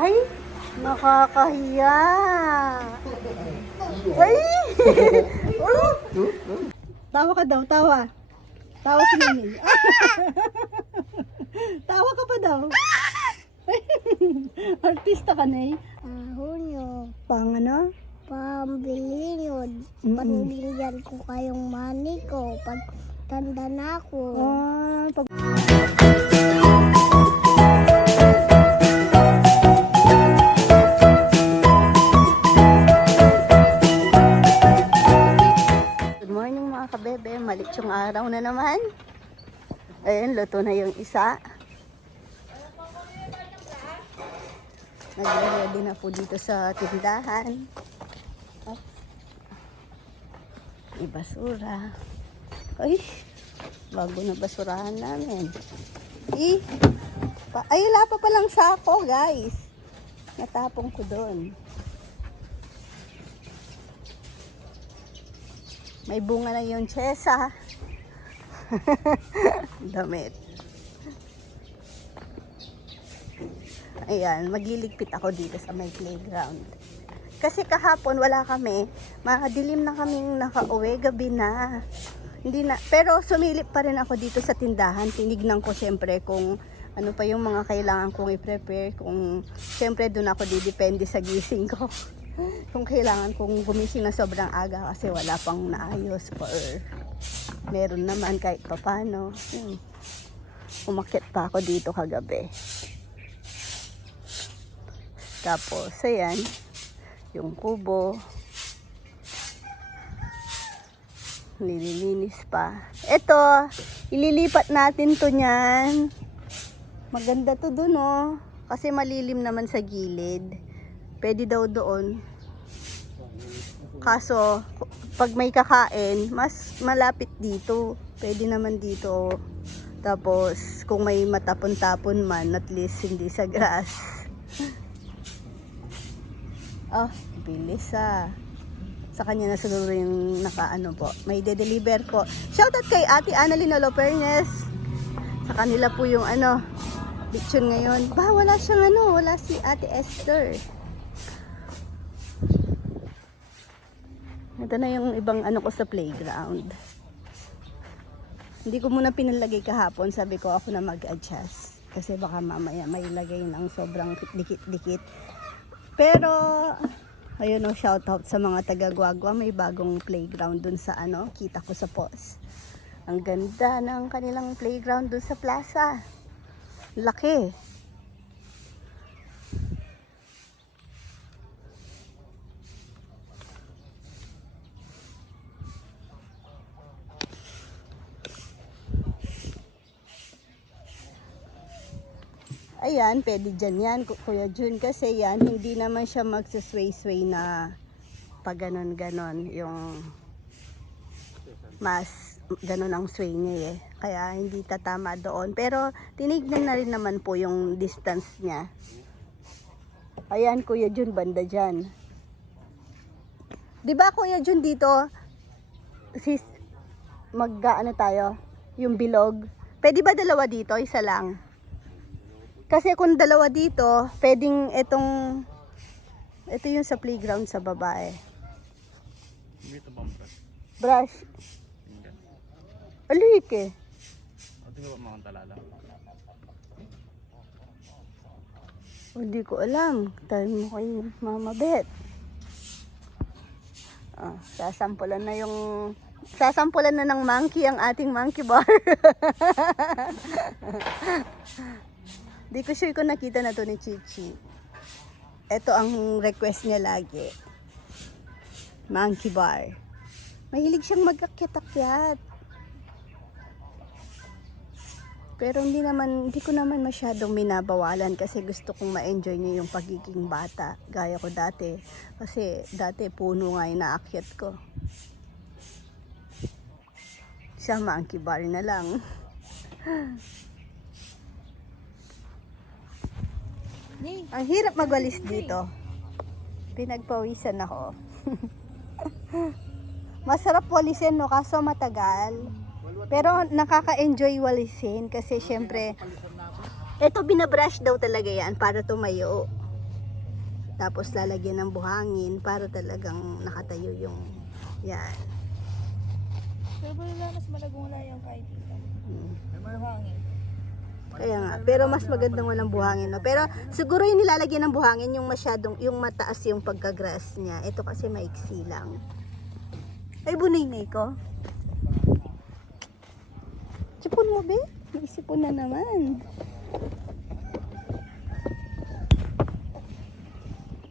Ay, nakakahiya. Ay! Tawa ka daw, tawa. Tawa si Mimi. Tawa ka pa daw. Artista ka na eh. Hunyo, Pang ano? pambili yun. Pangbigyan ko kayong money ko pag tanda na ako. Pag... Good morning mga kabebe. Malitsyong araw na naman. Ayun, luto na yung isa. Nag-ready na po dito sa tindahan. Ibasura. Ay, bago na basurahan namin. Ay, wala pa palang sako, guys. Natapong ko doon. May bunga na yung tsesa. Damit. Ayan, magliligpit ako dito sa may playground. Kasi kahapon wala kami. Madilim na kaming nakauwi, gabi na. Hindi na, pero sumilip pa rin ako dito sa tindahan. Tinignan ko syempre kung ano pa yung mga kailangan kong i-prepare. Kung syempre doon ako didepende sa gising ko. Kung kailangan kong gumising na sobrang aga kasi wala pang naayos or meron naman kahit papano. Umakyat pa ako dito kagabi. Tapos, ayan, yung kubo. Nililinis pa. Ito, ililipat natin to niyan. Maganda to dun, oh. Kasi malilim naman sa gilid. Pwede daw doon. Kaso, pag may kakain, mas malapit dito. Pwede naman dito. Tapos, kung may matapon-tapon man, at least hindi sa grass. Oh, bilis ah. Sa kanya na siguro yung nakaano po. May de-deliver po. Shoutout kay Ate Annalyn Olopernes. Sa kanila po yung ano, lechon ngayon. Ba, wala siyang ano, wala si Ate Esther. Ito na yung ibang ano ko sa playground. Hindi ko muna pinalagay kahapon. Sabi ko ako na mag-adjust. Kasi baka mamaya may lagay ng sobrang dikit-dikit. Pero, ayun o, shoutout sa mga taga-Guagua. May bagong playground dun sa ano, kita ko sa post. Ang ganda ng kanilang playground dun sa plaza. Laki. Ayan, pwede dyan yan, Kuya Jun. Kasi yan, hindi naman siya magsusway-sway na pag ganon-ganon. Yung mas ganon ang sway niya eh. Kaya hindi tatama doon. Pero tinignan na rin naman po yung distance niya. Ayan, Kuya Jun, banda dyan. Diba Kuya Jun dito, mag-ano tayo? Yung bilog. Pwede ba dalawa dito? Isa lang. Kasi kung dalawa dito, pwedeng ito yung sa playground sa babae. Dito bang brush? Brush. Alik eh. O, di ba mga talala? Hindi ko alam. Tayo mo kay Mama Bet. Sasampulan na ng monkey ang ating monkey bar. Di ko sure kung nakita na to ni Chichi. Ito ang request niya lagi. Monkey bar. Mahilig siyang mag-akyat-akyat. Pero hindi ko naman masyadong minabawalan kasi gusto kong ma-enjoy niya yung pagiging bata. Gaya ko dati. Kasi dati puno nga yung naakyat ko. Siya monkey bar na lang. Ang hirap magwalis dito. Pinagpawisan ako. Masarap walisin no, kaso matagal. Pero nakaka-enjoy walisin kasi syempre ito binabrush daw talaga yan para tumayo. Tapos lalagyan ng buhangin para talagang nakatayo yung yan. Pero wala mas malagong wala yung kahit dito. May hangin. Kaya nga, pero mas magandang walang buhangin, no? Pero siguro yung nilalagyan ng buhangin yung masyadong, yung mataas yung pagka-grass niya. Ito kasi maiksi lang. Ay, bunay ko. Sipon mo, be? May sipon na naman.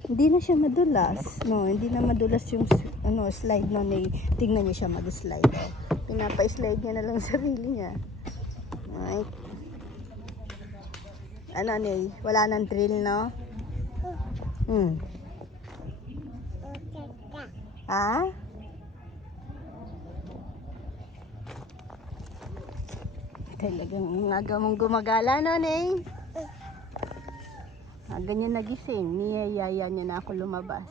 Hindi na siya madulas. No, hindi na madulas yung slide no, tingnan niyo siya mag-slide. Oh. Pinapa-slide niya na lang sarili niya. Right. Ano ni, wala nang drill, no? Ha? Talagang aga mong gumagala, no, Ney? Ganyan nagising, niyayaya niya na ako lumabas.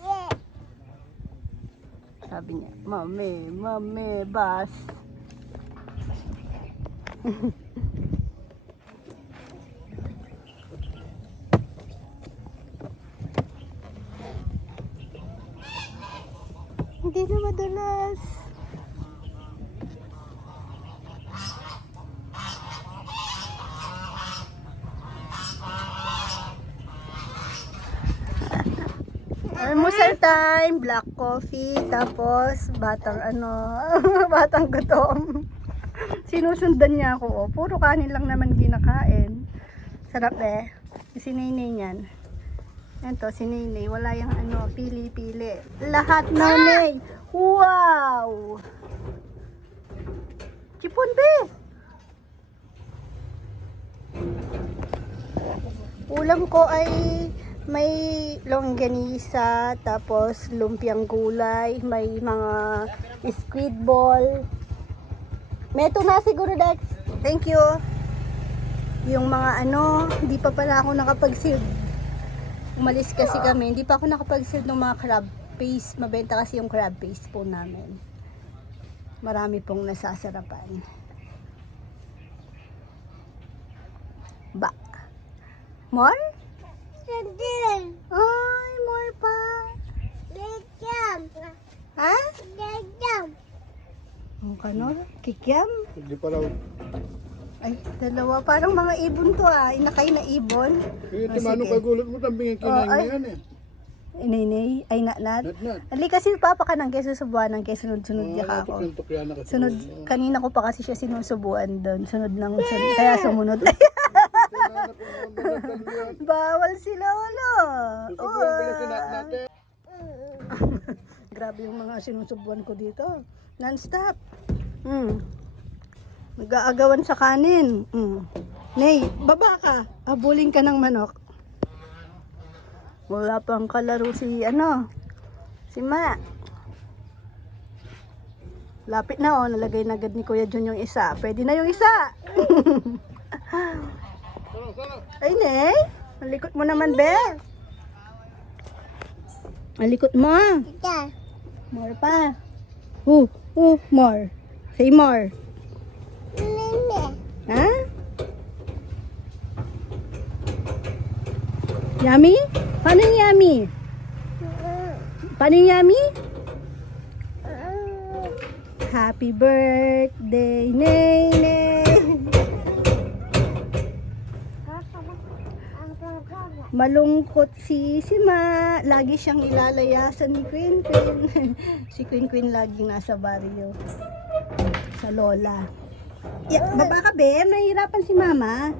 Sabi niya, mami, bas. Hindi na madulas. Almusal time, black coffee, tapos batang batang gutom. Sinusundan niya ako, oh. Puro kanin lang naman ginakain. Sarap eh. Si Nene niyan. Yan to, si Nene, wala yung pili-pili. Lahat na, Nene. Wow! Chipon, be! Ulam ko ay may longganisa, tapos lumpiang gulay, may mga squid ball. May ito na siguro, Dex. Thank you. Yung mga hindi pa pala ako nakapag-serve. Umalis kasi kami, hindi pa ako nakapag-serve ng mga crab paste. Mabenta kasi yung crab paste po namin. Marami pong nasasarapan. Ba? More? Ay, more pa. Ha? Ang kano? Kikiam? Hindi pa raw. Ay, dalawa. Parang mga ibon to Inakay na ibon. Yung timano kagulot mo, tambingin kinain na yan eh. Inay, ay natnat. Nat. Ali kasi papa ka nang keso subuan ng keso sunod-sunod ka ako. Sunod, kanina ko pa kasi siya sinusubuan doon. Sunod ng sunod. Kaya sumunod. Bawal sila, wala. Grabe yung mga sinusubuan ko dito. Non-stop. Nag-aagawan sa kanin. Nay, baba ka. Habulin ka ng manok. Wala pang kalaro si si Ma. Lapit na nalagay na agad ni Kuya John yung isa. Pwede na yung isa. Ay, Nay. Malikot mo naman, be. Malikot mo. More pa. More. Say more. Ha? Yummy? Paano yung yummy? Paano yung yummy? Happy birthday, Nene. Malungkot si Ma. Lagi siyang ilalayasan ni Queen. Si Queen lagi nasa baryo. Sa lola. Baba ka, be. Mahirapan si Mama.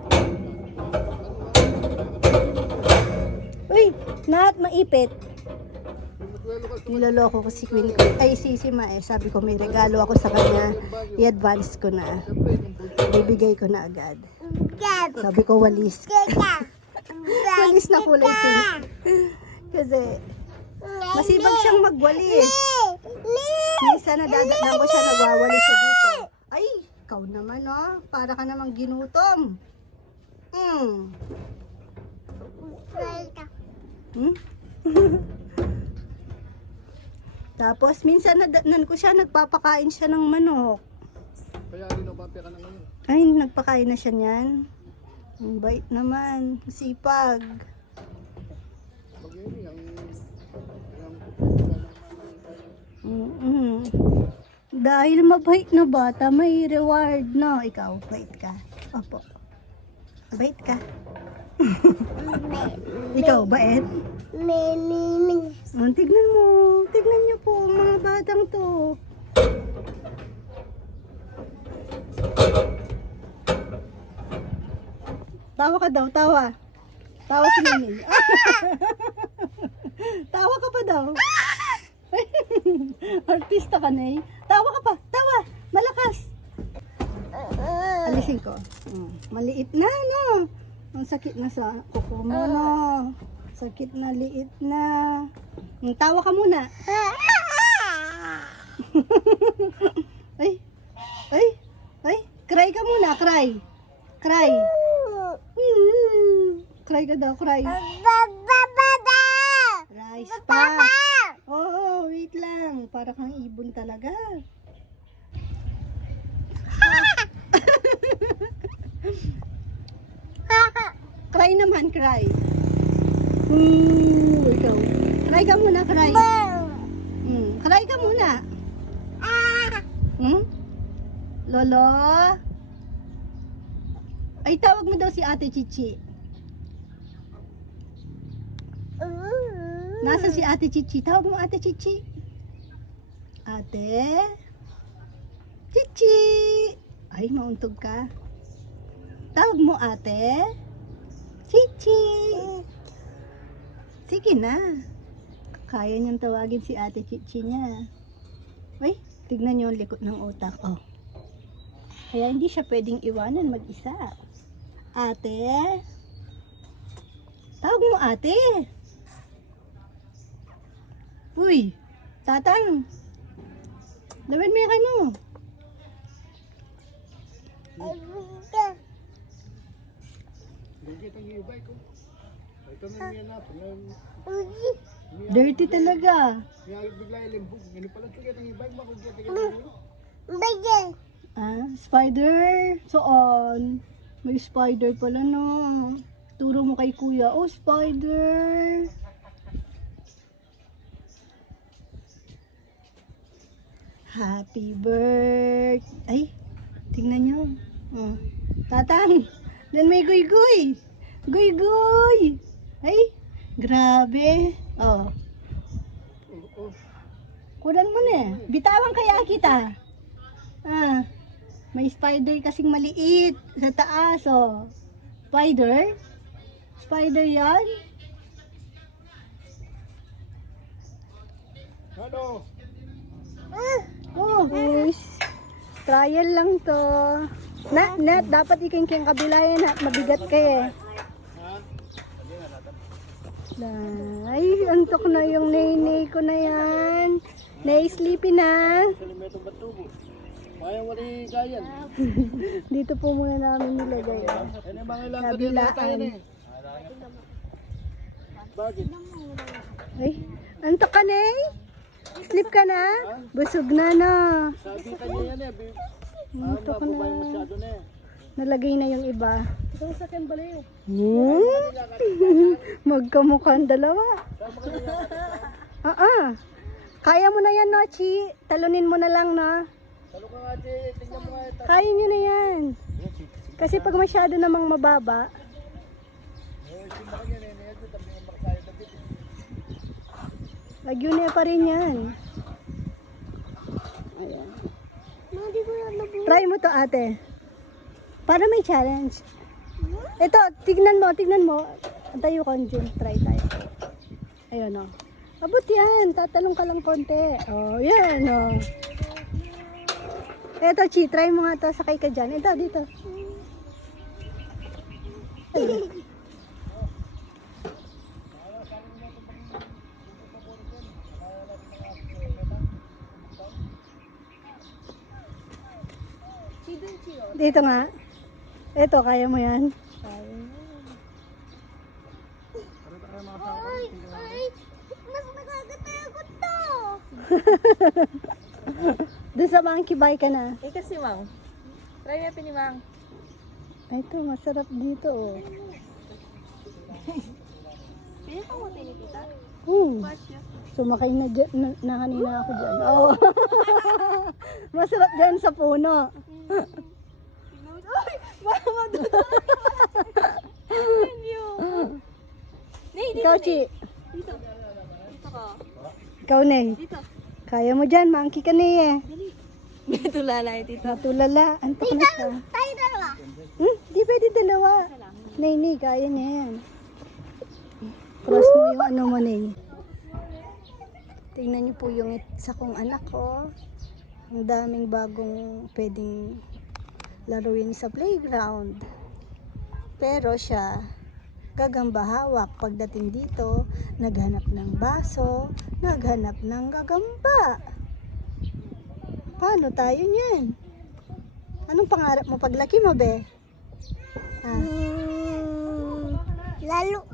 Uy, maipit. Niloloko ko si Queen. Ay, si Ma Sabi ko may regalo ako sa kanya. I-advance ko na. Bibigay ko na agad. Sabi ko walis. Walis na kulay pink. Kasi masibag siyang magwalis. Minsan nadadaan ko siya, nagwawalis siya dito. Ay, ikaw naman para ka namang ginutom. Tapos minsan ko siya, nagpapakain siya ng manok. Kaya dinobapya ka na ngayon. Ay, nagpakain na siya niyan. Ang bait naman, sipag. Pag yun, yung Dahil mabait na bata, may reward, no? Ikaw, bait ka. Opo. Bait ka. Ikaw, bait? Mimi. Tignan mo. Tignan niyo po, mga batang to. Tawa ka daw, tawa. Tawa si Mimi. Tawa ka pa daw. Artista ka na eh. Tawa ka pa, tawa. Malakas. Alisin ko. Maliit na, no? Ang sakit na sa kuko mo, no? Sakit na, liit na. Tawa ka muna. Ay, ay, ay. Cry ka muna, cry. Cry. Cry ka daw, cry. Rice pa. Oh, wait lang. Para kang ibon talaga. Cry naman, cry. Ikaw. Cry ka muna, cry. Cry ka muna. Lolo? Ay, tawag mo daw si Ate Chichi. Nasaan si Ate Chichi? Tawag mo Ate Chichi. Ate? Chichi! Ay, mauntog ka. Tawag mo ate. Chichi! Sige na. Kaya niyang tawagin si Ate Chichi niya. Ay, tignan niyo ang likot ng utak. Oh. Kaya hindi siya pwedeng iwanan mag-isa. Ate? Tawag mo ate. Uy, tatang. Dawin mo yung ano. Ito na niya na. Dirty talaga. Bigla yung limbog. Ganun pala ito yung ibay. Makugyan ito. Spider. Saan? May spider pala, no. Turo mo kay kuya. Oh, spider. Happy birthday. Ay, tingnan nyo. Oh. Tatang, dan may guy-guy. Guy-guy. Ay, grabe. Oh. Kunan mo na. Bitawan kaya kita. May spider kasing maliit sa taas. Oh. Spider? Spider yan? Ano? Oh, trial lang to. Net, dapat iking kabila yan at mabigat ka eh. Ay, antok na yung nay ko na yan. Nay-sleepy na. Kaya wali gayan. Dito po muna namin nilagay. Ano mga ilang Kabilaan. Bakit? Ay, antok ka na eh? Sleep ka na? Busog na no. Sabi ka niya yan eh. Antok na. Masyado na eh. Nalagay na yung iba. Ito sa akin baliw. Magkamukhang dalawa. Kaya mo na yan, no, Chi. Talunin mo na lang, no. Talo ka nga, Chi. Tingnan mo nga ito. Kaya nyo na yan. Kasi pag masyado namang mababa, lagyo na pa rin yan. Ayan. Try mo to, ate. Para may challenge. Ito, tignan mo. Tayo konjun, try tayo. Ayun, o. Abot yan, tatalong ka lang konti. Oh, yan, o. Ito, Chi, try mo nga to, sakay ka dyan. Ito, dito. Dito nga. Ito, kaya mo yan. Mas nakakatakot to. Doon sa monkey bike ka na. Eh kasi Mang. Try natin ni Mang. Ay, ito, masarap dito, oh. Pili ka mo tinitita? Hmm. Watch you. Sumakay na, na kanina ako dyan. Oo. Masarap dyan sa puno. Ay! Baka Ikaw, Chi. Dito. Dito ka. Ikaw, Nay. Dito. Kaya mo dyan, monkey ka na eh. Dito lalay, tito. Matulala. Antok na siya. Tayo dalawa. Di pwede dalawa. Nay, kaya niya yan. Cross mo yung ano mo, Nay. Tingnan niyo po yung isa kong anak ko. Ang daming bagong pwedeng laruin sa playground. Pero siya, gagamba hawak. Pagdating dito, naghanap ng baso, naghanap ng gagamba. Paano tayo niyan? Anong pangarap mo paglaki mo, be? Lalo.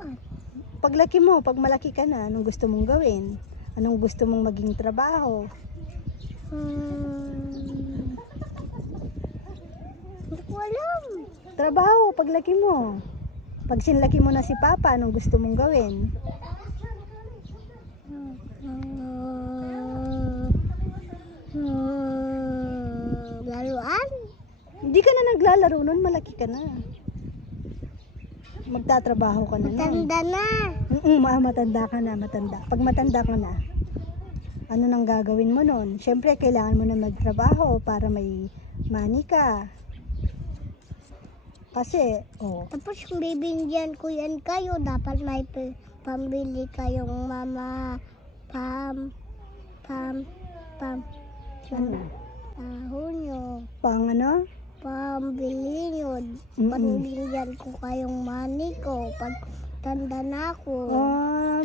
Paglaki mo, pag malaki ka na, anong gusto mong gawin? Anong gusto mong maging trabaho? Hindi ko alam. Trabaho, paglaki mo. Pag sinlaki mo na si Papa, anong gusto mong gawin? Laruan? Hindi ka na naglalaro nun, malaki ka na. Magtatrabaho ka na nun. Tanda na. Matanda ka na, matanda. Pag matanda ka na, ano nang gagawin mo nun? Siyempre, kailangan mo na magtrabaho para may money ka. Kasi, Tapos kung bibigyan ko yan kayo, dapat may pambili kayong mama. ano? Nyo. Pang ano? Pambili yun. Pambigyan ko kayong money ko pag tanda na ako.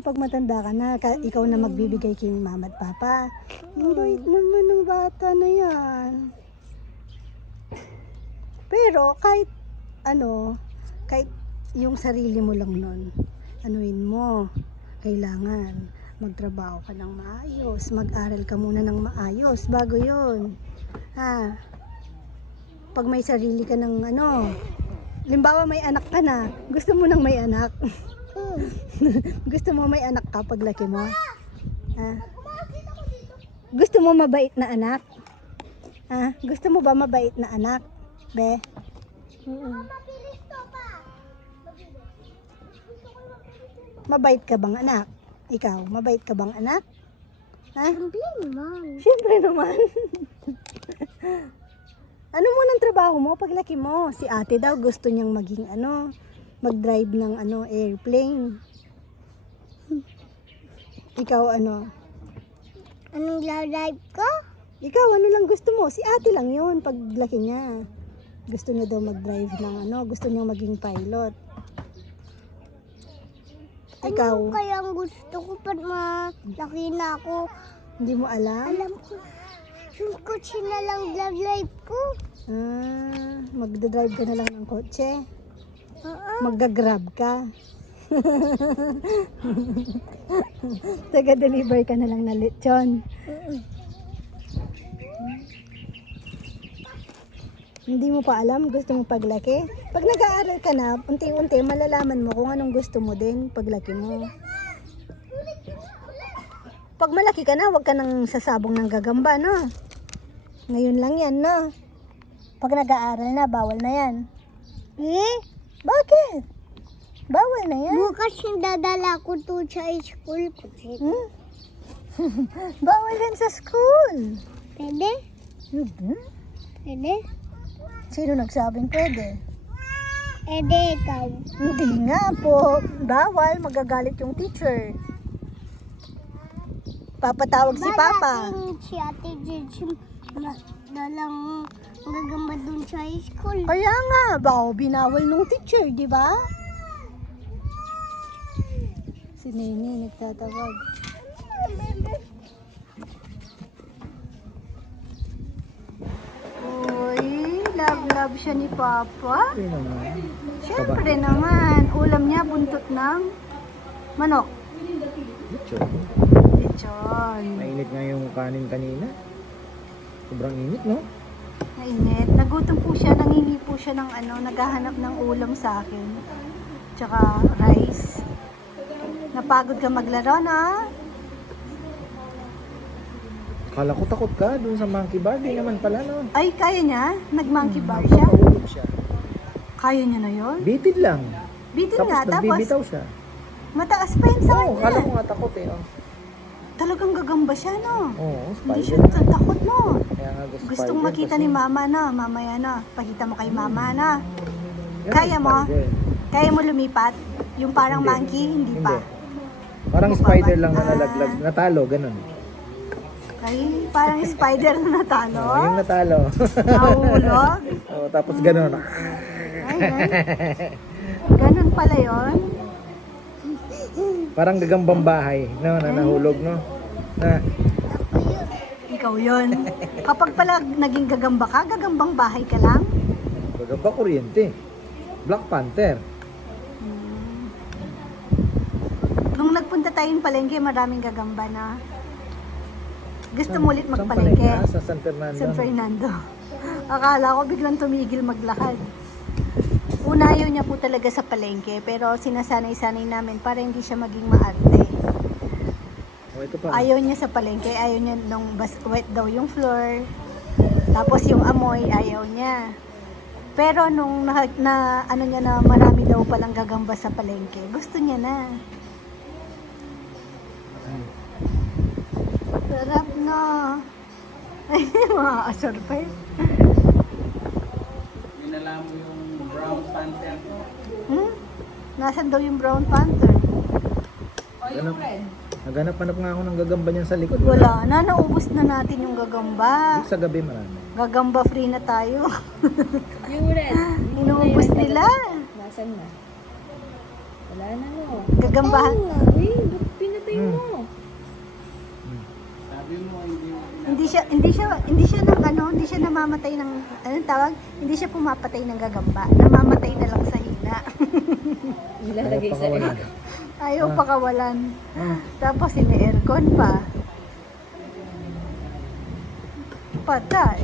Pag matanda ka na, ikaw na magbibigay kay mama at papa. Ang bait naman ng bata na yan. Pero kahit kahit yung sarili mo lang nun, anuin mo, kailangan magtrabaho ka ng maayos, mag-aral ka muna ng maayos, bago yun. Pag may sarili ka ng limbawa may anak ka na, gusto mo nang may anak. Gusto mo may anak ka pag laki mo? Gusto mo mabait na anak? Gusto mo ba mabait na anak? Be? Mabait ka bang anak? Ikaw, mabait ka bang anak? Hindi naman. Siyempre naman. Ano mo ng trabaho mo paglaki mo? Si ate daw gusto niyang maging mag-drive ng airplane. Ikaw Anong live ko? Ikaw ano lang gusto mo? Si ate lang yun paglaki niya. Gusto niya daw mag-drive ng gusto niyang maging pilot. Ikaw, Ano kaya ang gusto ko pag malaki na ako? hindi mo alam? Alam ko, yung kotse na lang live ko. Magdadrive ka na lang ng kotse. Oo. Magga-grab ka. Taga-deliver ka na lang na lechon. Hindi mo pa alam, gusto mo paglaki? Pag nag-aaral ka na, unti-unti malalaman mo kung anong gusto mo din paglaki mo. Pag malaki ka na, huwag ka nang sasabong ng gagamba, no? Ngayon lang yan, no? Pag nag-aaral na, bawal na yan. Bakit? Bawal na yan. Bukas yung dadala ko to sa school ko. Bawal yan sa school. Pwede? Pwede? Sino nagsabing pwede? Pwede ikaw. Hindi nga po. Bawal. Magagalit yung teacher. Papatawag si Papa. Bakit si Ate Gigi dalang gagamba dun sa school? Kaya nga. Baka binawal nung teacher, di ba? Si Nene nagtatawag. Uy, love siya ni Papa. Siyempre naman. Ulam niya, buntot ng manok. Lechon. Mainit nga yung kanin kanina. Sobrang init, no? Mainit. Nagutom po siya, nangingi po siya ng naghahanap ng ulam sa akin. Tsaka rice. Napagod ka maglaro, no? Akala ko takot ka dun sa monkey bar. Di naman pala, no? Ay, kaya niya? Nag-monkey bar siya? Nakahulog siya. Kaya niya na yun? Bitid lang. Bitin Tapos nga, tapos nagbibitaw siya. mataas pa yun sa Oo, kanya. kala ko nga takot eh. Oh. Talagang gagamba siya, no? Oo, Hindi spider. siya takot, no? Kaya nga gusto Gustong makita ni mama, no? Mamaya, no? Pakita mo kay mama, no? Yan Kaya ang mo? spider. Kaya mo lumipat? Yung parang Hindi. monkey, hindi pa. Parang Hindi pa spider ba? lang na nalaglag. Natalo, ganun. Ay, parang spider na natalo. Oh, yung natalo. Nahulog. Oh, tapos ganun. Ayan. Ganun pala yun. Parang gagambang bahay, no, na nahulog, no? Na, Ikaw yun. Kapag pala naging gagamba ka, gagambang bahay ka lang. gagamba kuryente. Black Panther. Nung nagpunta tayong palengke, maraming gagamba na. Gusto mo ulit Saan magpalengke? palengke? Sa San Fernando. San Fernando. Akala ko biglang tumigil maglakad. Una ayaw niya po talaga sa palengke, pero sinasanay-sanay namin para hindi siya maging maarte. Oh, ito pa. Ayaw niya sa palengke, ayaw niya nung wet daw yung floor. Tapos yung amoy, ayaw niya. Pero nung ano niya na marami daw palang gagamba sa palengke, gusto niya na. Sarap na. Ay, mga asor pa yun. Minala mo yung brown panther. Nasaan daw yung brown panther? Naghanap-hanap nga ako ng gagamba niyan sa likod. Wala na, naubos na natin yung gagamba. Sa gabi marami. Gagamba free na tayo. Yung red. Inuubos nila. Nasaan na? Wala na, no? Gagamba. Uy, ba't pinatay mo? Sabi mo, Hindi siya namamatay ng anong tawag? Hindi siya pumapatay ng gagamba. Namamatay na lang sa hina. Ilalagay sa Pakawalan. egg. Ayaw pakawalan. Tapos ini-aircon pa. Patay.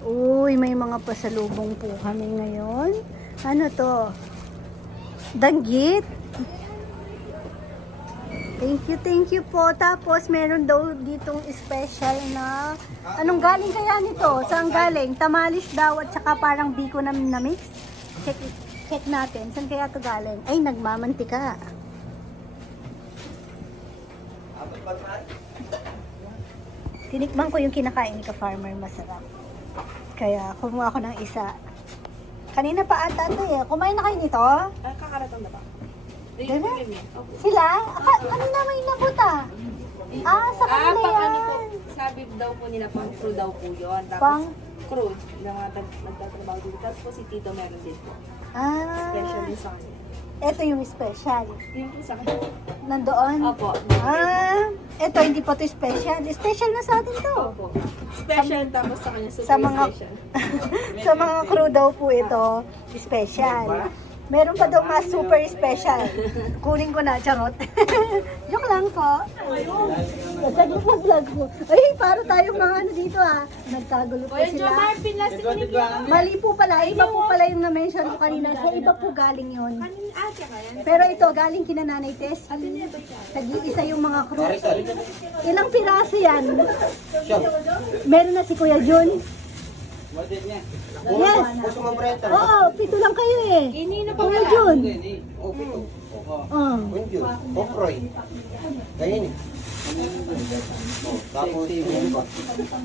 Uy, may mga pasalubong po kami ngayon. Ano to? Danggit. Thank you po. Tapos meron daw ditong special na anong galing kaya nito? Saan galing? Tamalis daw at saka parang biko na mix. Check natin. Saan kaya to galing? Ay, nagmamantika. Tinikman ko yung kinakain ni ka-farmer, masarap. Kaya kumuha ako ng isa. Kanina pa ata ito eh. Kumain na kayo nito? Kakaratang na ba? Ganun? Sila? Ano na may nabuta? Sa kanila pang ano po, yan. sabi daw po nila, pang crew daw po yun. Tapos, Pang- crew, na mga nagtatrabaho dito. Tapos po si Tito meron din po. Special din sa kanya. Ito yung special. Yun po sa kanya. Nandoon? Opo. Ito hindi pa to special. Special na sa atin to. Opo. Special tapos sa kanya super Sa mga- special. Sa mga crew daw po ito, special. Meron pa daw mas super special. Kunin ko na, charot. Joke lang po. Nagtago po vlog ko. Ay, para tayong mga ano dito Nagkagulo po sila. pinlastik ko ni Mali po pala. Iba po pala yung na-mention ko kanina. Sa iba po galing yun. ate ka yan. Pero ito, galing kina Nanay Tessie. Nag-iisa yung mga crew. Ilang piraso yan? Meron na si Kuya Jun. Yes. Oo, 7 lang kayo eh. Inino pa Kuya Jun.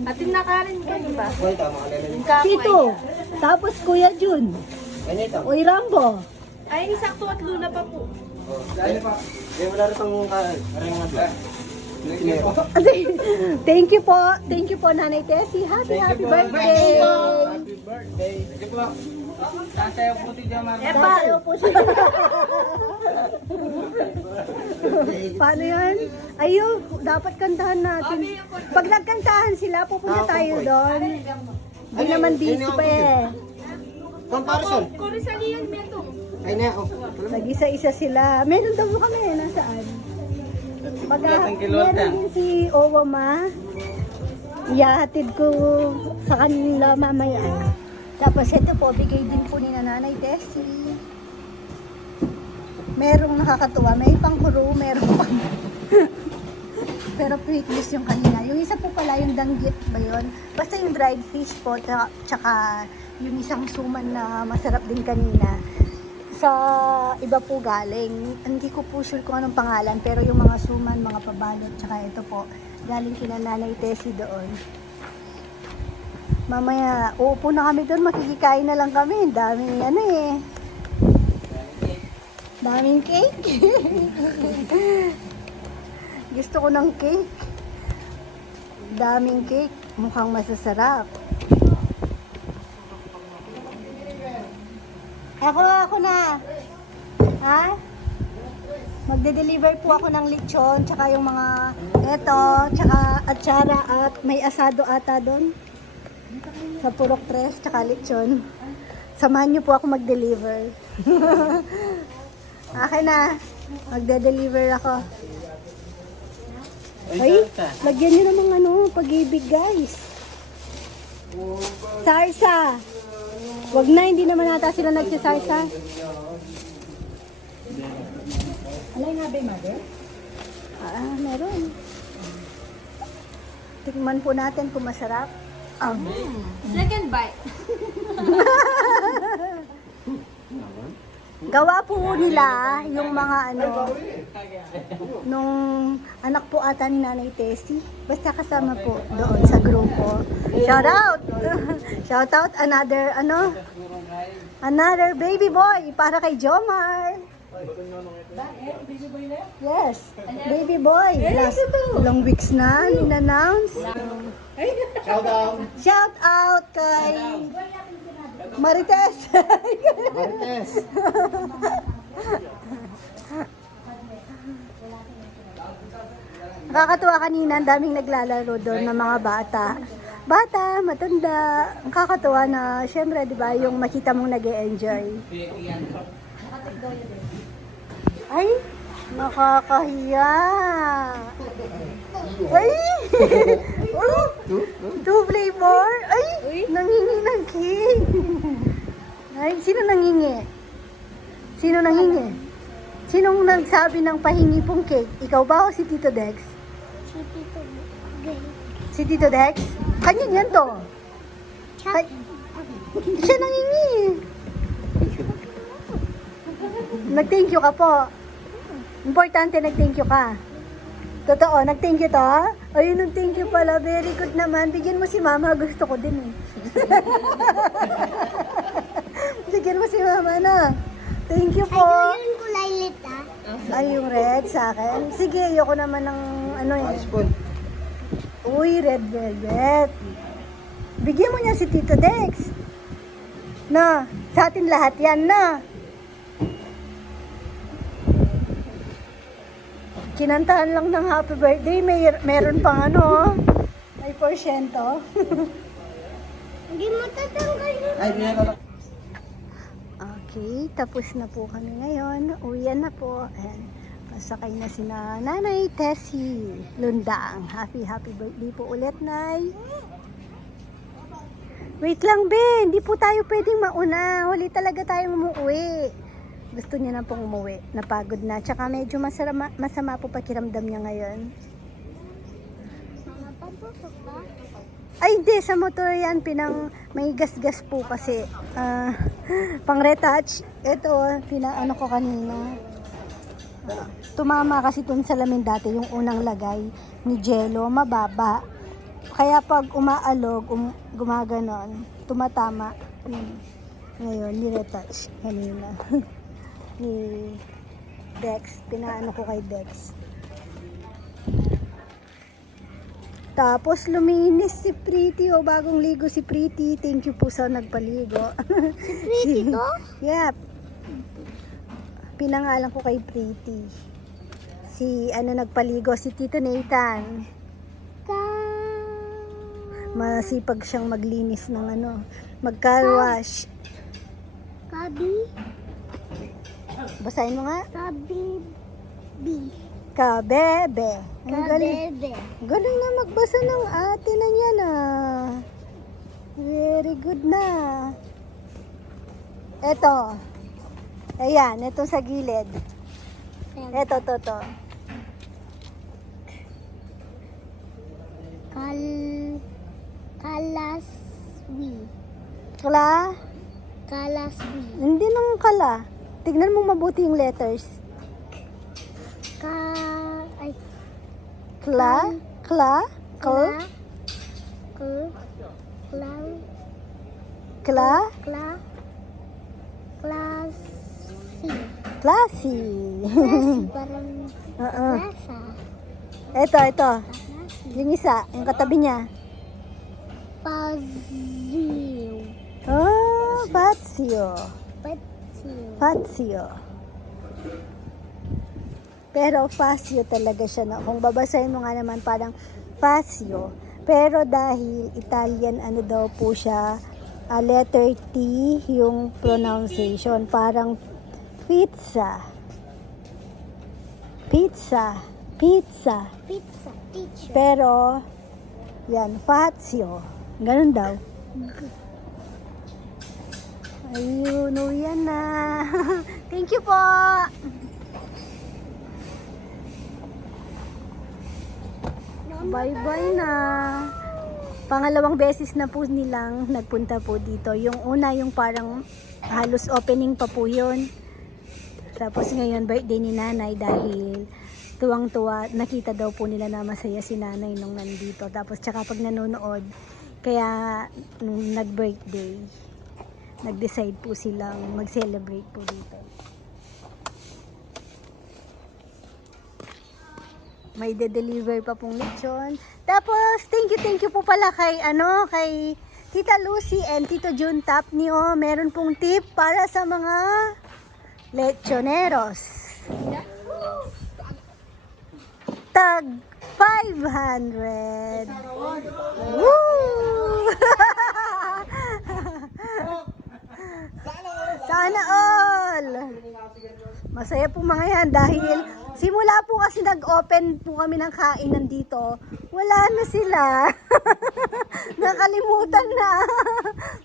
Atin na Karen ka, di ba? 7. Tapos Kuya Jun. Uy, Rambo. Ay, sakto at Luna pa po. Thank you po Nanay Tessie. Happy birthday. Tatay po ti Jamar. Tayo po siya. Paano yan? Ayun, dapat kantahan natin. Pag nagkantahan sila, pupunta tayo doon. Hindi naman busy pa eh. Comparison. Corisalian Meto. Ay na, Nag-isa-isa sila. Meron daw kami, nasaan? Meron din si Owama. Iyahatid ko sa kanila mamaya. Tapos ito po, bigay din po ni Nanay Tessie. Merong nakakatuwa. May pang-kuro, merong pang... pero fruitless yung kanina. Yung isa po pala, yung danggit ba yun? Basta yung dried fish po, tsaka yung isang suman na masarap din kanina. Sa iba po galing. Hindi ko po sure kung anong pangalan, pero yung mga suman, mga pabalot, tsaka ito po, galing kina Nanay Tessie doon. Mamaya, uupo na kami doon, makikikain na lang kami. Daming ano eh. Daming cake. Gusto ko ng cake. Daming cake. Mukhang masasarap. Ako na. Ha? Magde-deliver po ako ng lechon, tsaka yung mga eto, tsaka atsara at may asado ata doon. Sa Purok 3, tsaka lechon. Samahan niyo po ako mag-deliver. Akin na. Magde-deliver ako. Ay, lagyan niyo namang ano, pag-ibig guys. Sarsa. Wag na, hindi naman nata sila nagsisarsa. Alay nga ba, mother? Meron. Tikman po natin kung masarap. Second bite. Gawa po nila yung mga ano, nung anak po ata ni Nanay Tessie. Basta kasama po doon sa grupo. Shout out! Shout out another baby boy para kay Jomar. Yes, baby boy. Last ilang weeks na in-announce. Shout out kay Marites. Marites. Nakakatuwa kanina, ang daming naglalaro doon ng mga bata. Bata, matanda. Ang kakatuwa na, syempre, di ba, yung makita mong nag-e-enjoy. Ay, nakakahiya. Ay! Oh, two flavor? Ay, nangingi ng cake. Ay, sino nangingi? Sino nangingi? Sinong nagsabi ng pahingi pong cake? Ikaw ba o si Tito Dex? Si Tito Gay. Si Tito Dex? Kanya yan to. Ay, siya nangingi. Nag-thank you ka po. Importante nag-thank you ka. Totoo, nag-thank you to? Ayun, nag-thank you pala. Very good naman. Bigyan mo si mama. Gusto ko din eh. Bigyan mo si mama na. Thank you po. Ano yung kulay lit Ay, yung red sa akin. Sige, ayoko naman ng ano eh. Spoon. Uy, red velvet. Bigyan mo niya si Tito Dex. Na, sa atin lahat yan na. Kinantahan lang ng happy birthday. Meron pang ano. May porsyento. Hindi mo tatanggal yun. Ay, binata. Okay, tapos na po kami ngayon. Uwian na po. Ayan. Pasakay na si Nanay Tessie Lundang. Happy birthday po ulit, Nay. Wait lang, Ben. Hindi po tayo pwedeng mauna. Huli talaga tayong umuwi. Gusto niya na pong umuwi. Napagod na. Tsaka medyo masama po pakiramdam niya ngayon. Mga papusok ba? Ay, hindi. Sa motor yan. May gas-gas po kasi. Pang retouch. Ito, pinaano ko kanina. Tumama kasi itong salamin dati. Yung unang lagay ni Jello. Mababa. Kaya pag umaalog, gumaganon. Tumatama. Ngayon, ni-retouch kanina. Ni Dex. Pinaano ko kay Dex. Tapos luminis si Pretty. O, bagong ligo si Pretty. Thank you po sa nagpaligo. Si Pretty to? Yep. Pinangalan ko kay Pretty. Si nagpaligo, si Tito Nathan. Masipag siyang maglinis ng mag-car wash. Kabi? Basahin mo nga. Kabi. Kabebe. Ang galing. Kabebe. Galing na magbasa ng ate na niya na. Very good na. Eto. Ayan, ito sa gilid. Eto, to. Kalaswi. Kla? Kalaswi. Hindi nung kala. Tignan mo mabuti yung letters. Ay. Kla? Kla? Kl? Kla? Klasi. Klasi. Klasi, parang Oo. klasa. Ito. Klasi. Yung isa, yung katabi niya. Fazio. Oh, Fazio. Fazio. Pero Fazio talaga siya na. Kung babasahin mo nga naman parang Fazio. Pero dahil Italian ano daw po siya, letter T yung pronunciation. Parang pizza. Pizza, teacher. Pero, yan, Fazio. Ganun daw. Ayun, yan na. Thank you po. Bye-bye na. Pangalawang beses na po nilang nagpunta po dito. Yung una, yung parang halos opening pa po yun. Tapos ngayon, birthday ni nanay dahil tuwang-tuwa, nakita daw po nila na masaya si nanay nung nandito. Tapos tsaka pag nanonood, kaya nung nag-birthday, nag-decide po silang mag-celebrate po dito. May de-deliver pa pong lechon. Tapos, thank you po pala kay Tita Lucy and Tito Jun Tapnio. Meron pong tip para sa mga lechoneros. Tag 500. Woo! Sana all! Masaya po mga yan dahil simula po kasi nag-open po kami ng kainan dito, wala na sila. Nakalimutan na.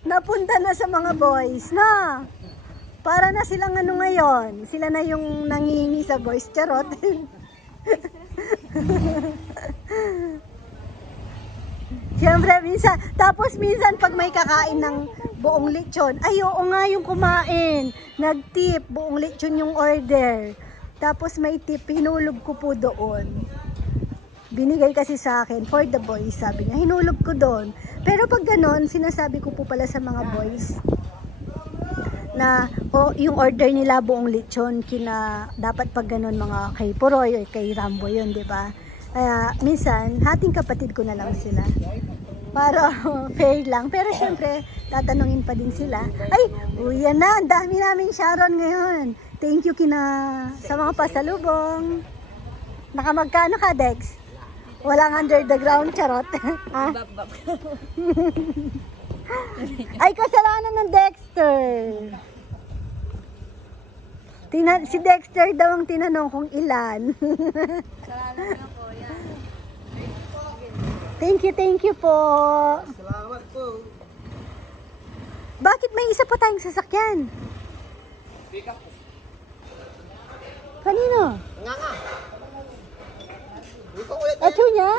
Napunta na sa mga boys na. Para na silang ano ngayon. Sila na yung nangihingi sa boys. Charot. Siyempre, tapos minsan pag may kakain ng buong lechon, ay oo nga yung kumain, nag-tip, buong lechon yung order. Tapos may tip, hinulog ko po doon. Binigay kasi sa akin, for the boys, sabi niya, hinulog ko doon. Pero pag ganon, sinasabi ko po pala sa mga boys, na yung order nila buong lechon, dapat pag ganon mga kay Puroy o kay Rambo yun, di ba? Kaya minsan, hating kapatid ko na lang sila. Para fair lang. Pero syempre, tatanungin pa din sila. Ay, yan na, ang dami namin Sharon ngayon. Thank you sa mga pasalubong. Nakamagkano ka, Dex? Walang under the ground, charot. Ha? Ay, kasalanan ng Dexter. Si Dexter daw ang tinanong kung ilan. Thank you po. Salamat po. Bakit may isa pa tayong sasakyan? Kanino? Nga. Dito ulit. Eto niya?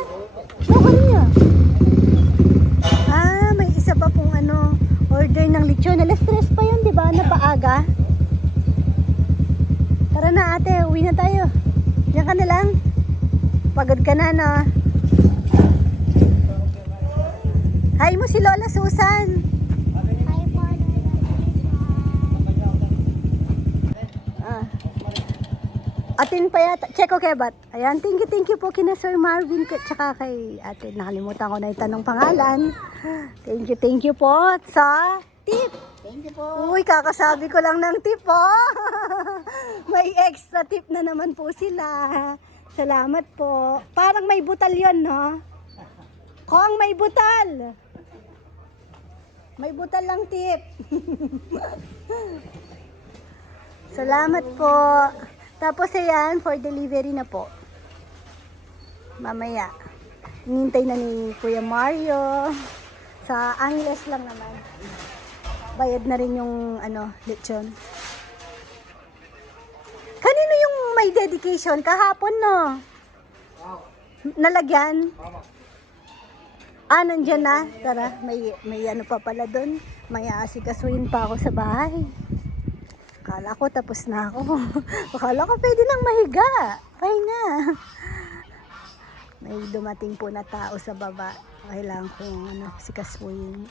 No, kanino? May isa pa pong order ng lechon. Alas 3 pa yun, di ba? Napaaga. Tara na ate, uwi na tayo. Diyan ka na lang. Pagod ka na, no? Hi mo si Lola Susan. Atin pa yata. Check okay bat. Ayan, thank you po kina Sir Marvin tsaka kay ate. Nakalimutan ko na yung tanong pangalan. Thank you po sa tip. Thank you po. Uy, kakasabi ko lang ng tip po. May extra tip na naman po sila. Salamat po. Parang may butal yun, no? Kong may butal. May butal lang tip. Salamat po. Tapos ayan, for delivery na po. Mamaya. Hinintay na ni Kuya Mario. Sa Angeles lang naman. Bayad na rin yung lechon. Kanino yung may dedication? Kahapon, no? Nalagyan? Ah, nandyan na. Tara, may ano pa pala doon. May aasikasuhin pa ako sa bahay. Akala ko tapos na ako. Akala ko pwede nang mahiga. Pahinga. May dumating po na tao sa baba. Kailangan kong sikasuhin.